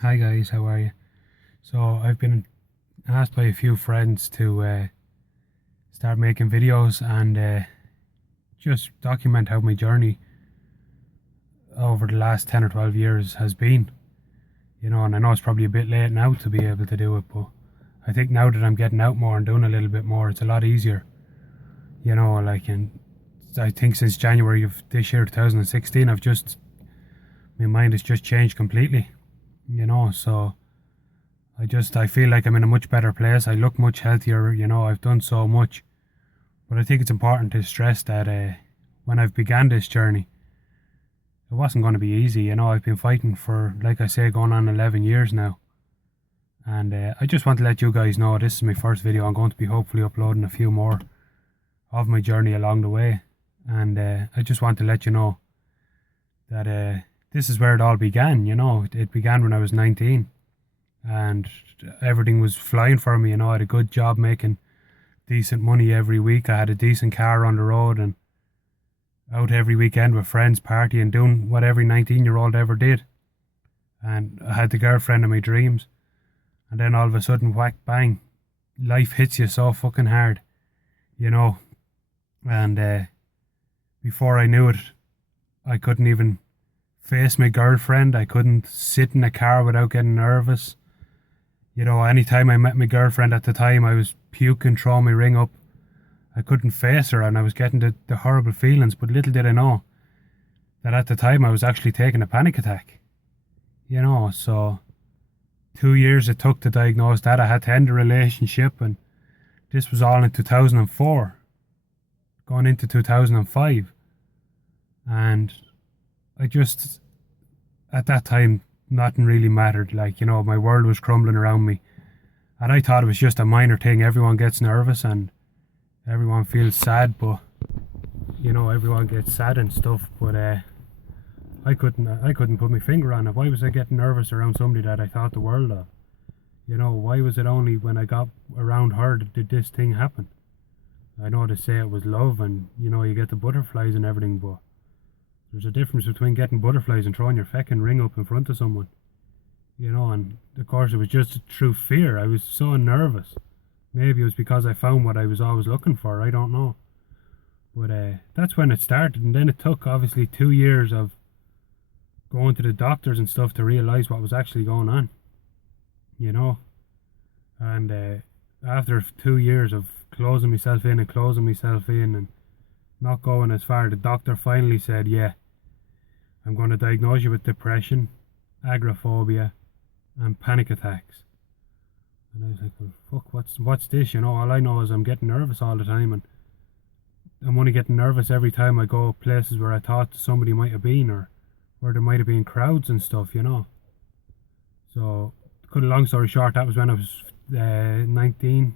Hi guys, how are you? So I've been asked by a few friends to start making videos and just document how my journey over the last 10 or 12 years has been. And I know it's probably a bit late now to be able to do it, but I think now that I'm getting out more and doing a little bit more, it's a lot easier. And I think since January of this year, 2016, my mind has just changed completely. So I feel like I'm in a much better place. I look much healthier. I've done so much. But I think it's important to stress that when I've began this journey, it wasn't going to be easy. I've been fighting for, like I say, going on 11 years now. And I just want to let you guys know this is my first video. I'm going to be hopefully uploading a few more of my journey along the way. And I just want to let you know that this is where it all began. It began when I was 19 and everything was flying for me. I had a good job making decent money every week. I had a decent car on the road and out every weekend with friends partying, doing what every 19-year-old ever did. And I had the girlfriend of my dreams. And then all of a sudden, whack bang, life hits you so fucking hard, you know. And before I knew it, I couldn't even face my girlfriend. I couldn't sit in a car without getting nervous. Anytime I met my girlfriend at the time, I was puking, throwing my ring up. I couldn't face her and I was getting the horrible feelings, but little did I know that at the time I was actually taking a panic attack. So 2 years it took to diagnose that. I had to end the relationship, and this was all in 2004, going into 2005. And I just, at that time, nothing really mattered. My world was crumbling around me. And I thought it was just a minor thing. Everyone gets nervous and everyone feels sad, but everyone gets sad and stuff. But I couldn't put my finger on it. Why was I getting nervous around somebody that I thought the world of? Why was it only when I got around her that did this thing happen? I know they say it was love and you get the butterflies and everything, but there's a difference between getting butterflies and throwing your feckin' ring up in front of someone. And of course it was just through fear. I was so nervous. Maybe it was because I found what I was always looking for. I don't know. But that's when it started. And then it took obviously 2 years of going to the doctors and stuff to realise what was actually going on. You know. And after 2 years of closing myself in and not going as far, the doctor finally said, yeah, I'm going to diagnose you with depression, agoraphobia, and panic attacks. And I was like, well, fuck, what's this? All I know is I'm getting nervous all the time, and I'm only getting nervous every time I go places where I thought somebody might have been, or where there might have been crowds and stuff. So, to cut a long story short, that was when I was 19,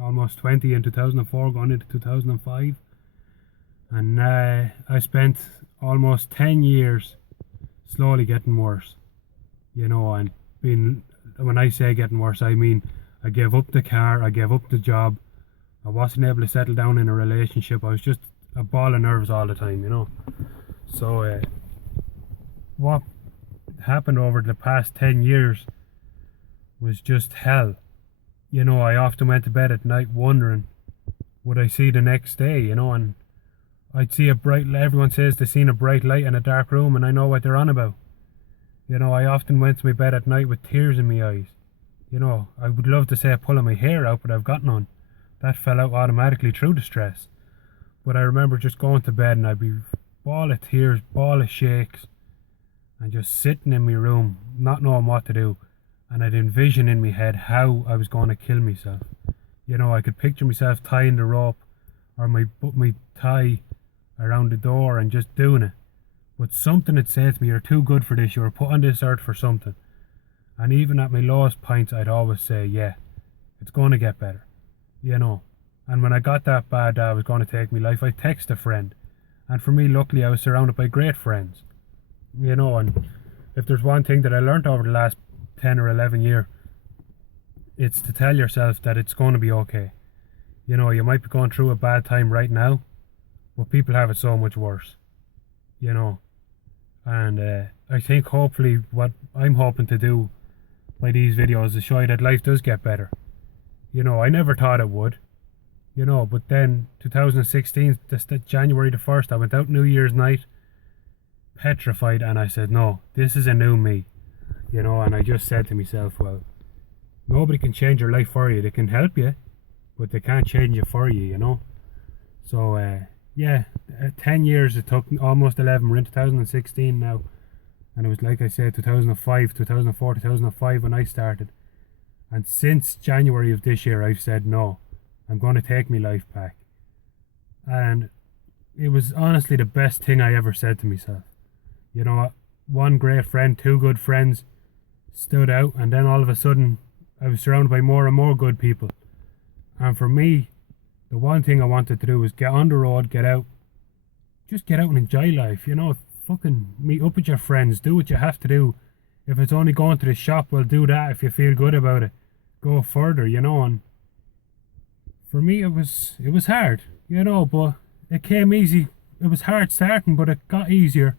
almost 20 in 2004, going into 2005. And I spent almost 10 years slowly getting worse, and when I say getting worse, I mean I gave up the car, I gave up the job, I wasn't able to settle down in a relationship. I was just a ball of nerves all the time. So what happened over the past 10 years was just hell. I often went to bed at night wondering, would I see the next day, and I'd see everyone says they've seen a bright light in a dark room, and I know what they're on about. I often went to my bed at night with tears in my eyes. I would love to say pulling my hair out, but I've got none. That fell out automatically through the stress. But I remember just going to bed and I'd be ball of tears, ball of shakes, and just sitting in my room, not knowing what to do. And I'd envision in my head how I was going to kill myself. I could picture myself tying the rope or my tie around the door and just doing it. But something had said to me, you're too good for this, you were put on this earth for something. And even at my lowest points, I'd always say, yeah, it's going to get better. And when I got that bad that I was going to take my life, I texted a friend. And for me, luckily, I was surrounded by great friends. And if there's one thing that I learned over the last 10 or 11 years, it's to tell yourself that it's going to be okay. You might be going through a bad time right now, but people have it so much worse. And I think hopefully what I'm hoping to do by these videos to show you that life does get better. You know, I never thought it would. You know, but then 2016, January the 1st, I went out New Year's night, petrified, and I said, no, this is a new me. You know, and I just said to myself, well, nobody can change your life for you. They can help you, but they can't change it for you, you know. So, yeah, 10 years it took, almost 11. We're in 2016 now. And it was, like I said, 2005, 2004, 2005 when I started. And since January of this year, I've said, no, I'm going to take my life back. And it was honestly the best thing I ever said to myself. You know, one great friend, two good friends stood out, and then all of a sudden I was surrounded by more and more good people. And for me, the one thing I wanted to do was get on the road, get out, just get out and enjoy life, you know. Fucking meet up with your friends, do what you have to do. If it's only going to the shop, well, do that. If you feel good about it, go further, you know. And for me, it was hard, you know, but it came easy. It was hard starting, but it got easier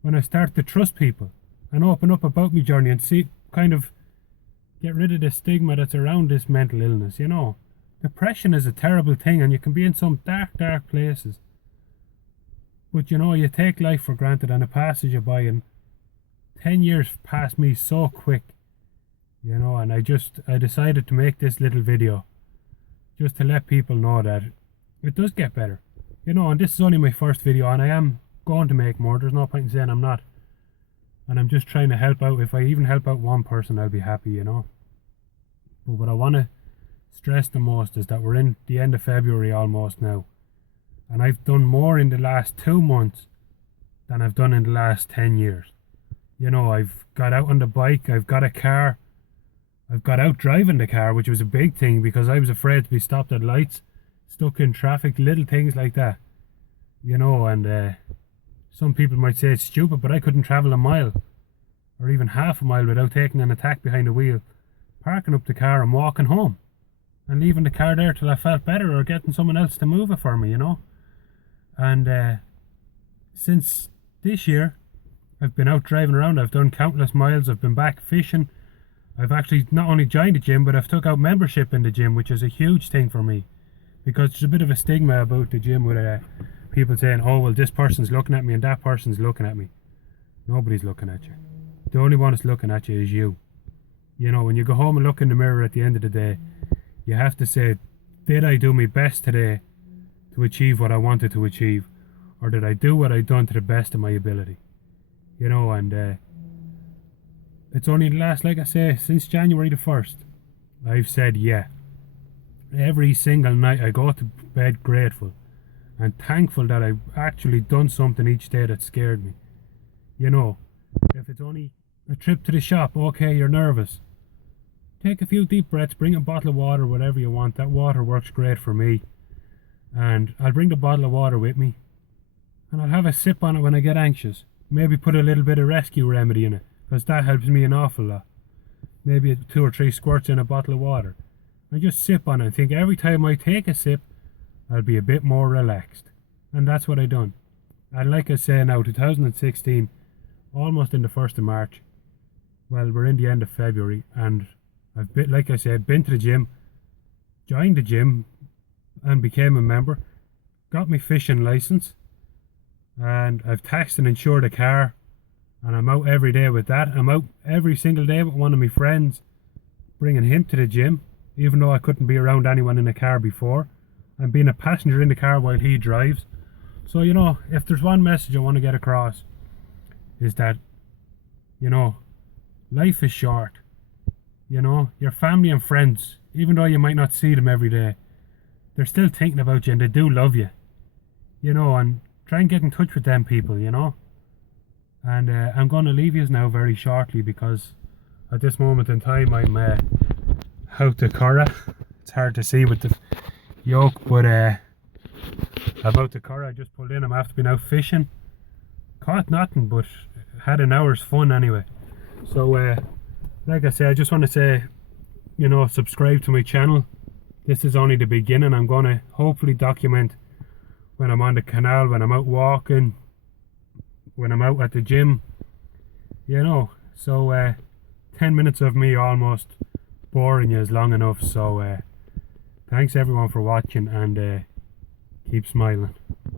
when I started to trust people and open up about my journey and see, kind of get rid of the stigma that's around this mental illness, you know. Depression is a terrible thing, and you can be in some dark, dark places. But you know, you take life for granted and it passes you by, and 10 years passed me so quick, you know. And I decided to make this little video just to let people know that it does get better, you know. And this is only my first video, and I am going to make more. There's no point in saying I'm not. And I'm just trying to help out. If I even help out one person, I'll be happy, you know. But what I want to stress the most is that we're in the end of February almost now. And I've done more in the last 2 months than I've done in the last 10 years. You know, I've got out on the bike, I've got a car, I've got out driving the car, which was a big thing because I was afraid to be stopped at lights, stuck in traffic, little things like that. You know, and some people might say it's stupid, but I couldn't travel a mile or even half a mile without taking an attack behind the wheel, parking up the car and walking home and leaving the car there till I felt better, or getting someone else to move it for me, you know. And since this year, I've been out driving around. I've done countless miles. I've been back fishing. I've actually not only joined the gym, but I've took out membership in the gym, which is a huge thing for me, because there's a bit of a stigma about the gym with people saying, oh, well, this person's looking at me and that person's looking at me. Nobody's looking at you. The only one that's looking at you is you. You know, when you go home and look in the mirror at the end of the day, you have to say, did I do my best today to achieve what I wanted to achieve, or did I do what I done to the best of my ability? You know, and it's only the last, like I say, since January the 1st, I've said yeah. Every single night I go to bed grateful and thankful that I've actually done something each day that scared me. You know, if it's only a trip to the shop, okay, you're nervous. Take a few deep breaths, bring a bottle of water, whatever you want. That water works great for me. And I'll bring the bottle of water with me, and I'll have a sip on it when I get anxious. Maybe put a little bit of rescue remedy in it, because that helps me an awful lot. Maybe 2 or 3 squirts in a bottle of water. I just sip on it and think every time I take a sip, I'll be a bit more relaxed. And that's what I done. And like I say now, 2016, almost in the 1st of March. Well, we're in the end of February, and I've been, like I said, been to the gym, joined the gym, and became a member, got my fishing license, and I've taxed and insured a car, and I'm out every day with that. I'm out every single day with one of my friends, bringing him to the gym, even though I couldn't be around anyone in a car before. I'm being a passenger in the car while he drives. So, you know, if there's one message I want to get across, is that, you know, life is short. You know, your family and friends, even though you might not see them every day, they're still thinking about you and they do love you. You know, and try and get in touch with them people, you know. And I'm going to leave you now very shortly, because at this moment in time I'm out to Curra. It's hard to see with the yoke, but I'm out to Curra. I just pulled in. I'm after being out fishing. Caught nothing, but had an hour's fun anyway. So like I say, I just want to say, you know, subscribe to my channel. This is only the beginning. I'm going to hopefully document when I'm on the canal, when I'm out walking, when I'm out at the gym, you know. So 10 minutes of me almost boring you is long enough. So thanks everyone for watching, and keep smiling.